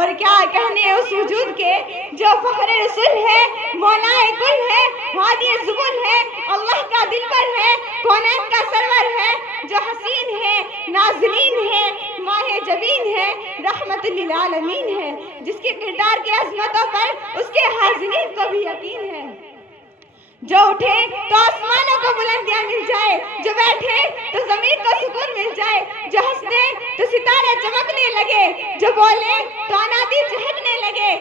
اور کیا کہنے اس وجود کے جو فخر رسول ہے، مولائے کل ہے، ہادی زبان ہے، اللہ کا دلبر ہے، کونین کا سرور ہے، جو حسین ہے، نازنین ہے، ماہ جبین ہے، رحمت للعالمین ہے، جس کے کردار کی عظمتوں پر اس کے حاضرین کو بھی یقین ہے۔ جو اٹھے تو آسمانوں کو بلندیاں مل جائے، جو بیٹھے تو زمین کو سکون مل جائے، جو ہنسے تو ستارے چمکنے لگے، جو بولے تو انادی چہکنے لگے،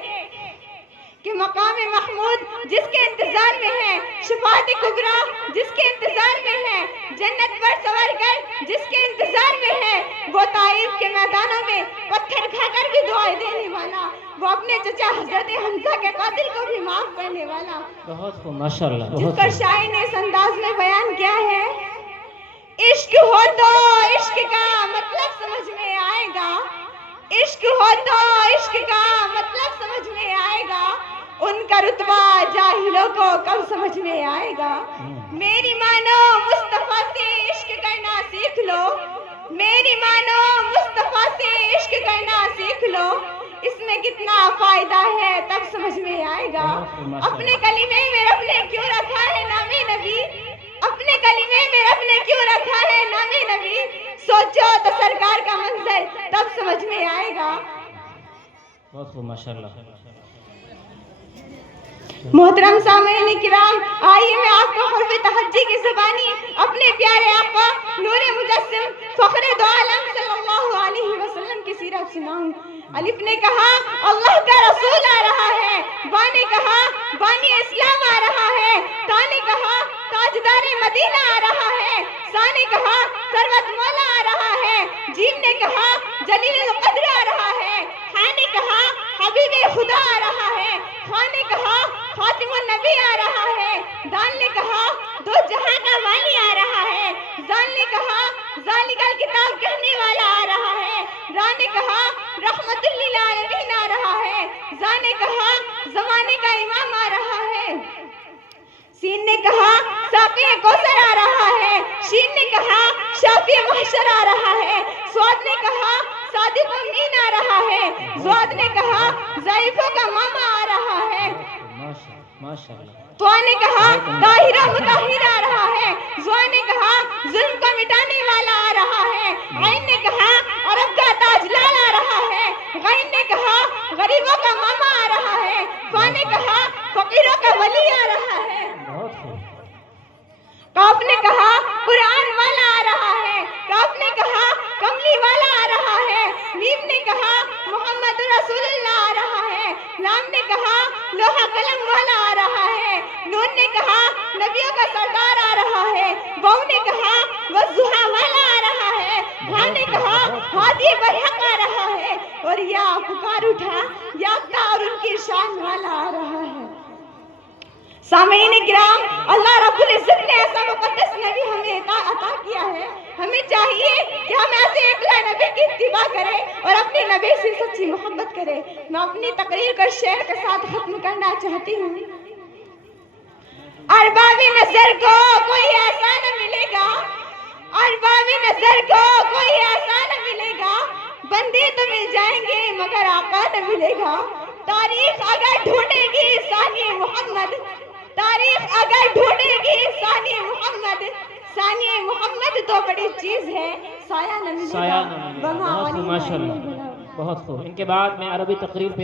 کہ مقام محمود جس کے انتظار میں ہے، شفاعت کبریٰ جس کے انتظار میں ہے، جنت پر سور کر جس کے انتظار میں ہے، وہ طائف کے میدانوں میں پتھر کھا کر بھی دعائیں دینے والا، وہ اپنے چچا حضرت حمزہ کے قاتل کو بھی معاف کرنے والا۔ بہت خوب، ماشاءاللہ، جس پر شاعر نے اس انداز میں بیان کیا ہے، عشق ہو تو عشق کا مطلب سمجھ میں آئے گا، عشق ہو تو عشق کا مطلب سمجھ میں آئے گا، ان کا رتبہ جاہلوں کو کب سمجھ میں آئے گا۔ میری مانو مصطفیٰ سے عشق کرنا سیکھ لو، میری مانو مصطفیٰ سے عشق کرنا سیکھ لو، اس میں کتنا فائدہ ہے تب سمجھ میں آئے گا۔ اپنے کلمے میں رب نے کیوں رکھا ہے نام نبی، اپنے کلمے میں رب نے کیوں رکھا ہے نام نبی، سوچو تو سرکار کا منظر تب سمجھ میں آئے گا۔ بہت خوب، ماشاءاللہ۔ محترم سامعین کرام، آئیے میں آپ کو حرف تہجی کی زبانی اپنے پیارے آقا نور مجسم فخر دو عالم صلی اللہ علیہ وسلم کی سیرت سناؤں۔ الف نے کہا اللہ کا رسول آ رہا ہے، با نے کہا بانی اسلام آ رہا ہے، تا نے کہا تاجدار مدینہ آ رہا ہے، سا نے کہا سروت مولا آ رہا ہے، جیم نے کہا جلیل القدر آ رہا ہے، ہا نے کہا حبیب خدا آ رہا ہے، خا نے کہا خاتم النبی آ رہا ہے، دال نے کہا دو جہاں کا والی آ رہا ہے، زال نے کہا ذالک الکتاب کہنے والا آ رہا ہے، را نے کہا رحمت للعالمین آ رہا ہے، زا نے کہا زمانے کا امام آ رہا ہے، سین نے کہا ساقی کوثر آ رہا ہے، شین نے کہا شافی محشر آ رہا ہے، سواد نے کہا صادق امین آ رہا ہے، زواد نے کہا ضعیفوں کا ماما آ رہا ہے، تو نے کہا طاہر و مطہر آ رہا ہے، زوا نے کہا ظلم کو مٹانے والا آ رہا ہے، عین نے کہا عرب کا تاج لال آ رہا ہے، غین نے کہا غریبوں کا ماما آ رہا ہے، فا نے کہا فقیروں کا ولی آ رہا ہے، قاف نے کہا قرآن والا آ رہا ہے، کاف نے کہا کملی والا آ رہا ہے، میم نے کہا محمد رسول اللہ آ رہا ہے، لام نے کہا لوحہ قلم والا آ رہا ہے، نون نے کہا نبیوں کا سردار آ رہا ہے، واو نے کہا والضحیٰ والا آ رہا ہے، ہا نے کہا ہادی برحق آ رہا ہے، اور یا پکار اٹھا یافتہ اور ان کی شان والا آ رہا ہے۔ سامعین کرام، اللہ رب العزت نے ایسا مقدس نبی ہمیں عطا کیا ہے، ہمیں چاہیے کہ ہم ایسے اقلا نبی کی اتباع کریں اور اپنے نبی سے سچی محبت کریں۔ میں اپنی تقریر کو شعر کے ساتھ ختم کرنا چاہتی ہوں۔ ارباب نظر کو کوئی ایسا نہ ملے گا، ارباب نظر کو کوئی ایسا نہ ملے گا، بندے تو مل جائیں گے مگر آقا نہ ملے گا، تاریخ اگر ڈھونڈے گی ثانی محمد، تاریخ اگر ڈھونڈے گی ثانی محمد، ثانی محمد تو بڑی چیز ہے، سایہ نہ ملے گا، بہت خوب، ماشاءاللہ، بہت خوب۔ ان کے بعد میں عربی تقریر پیش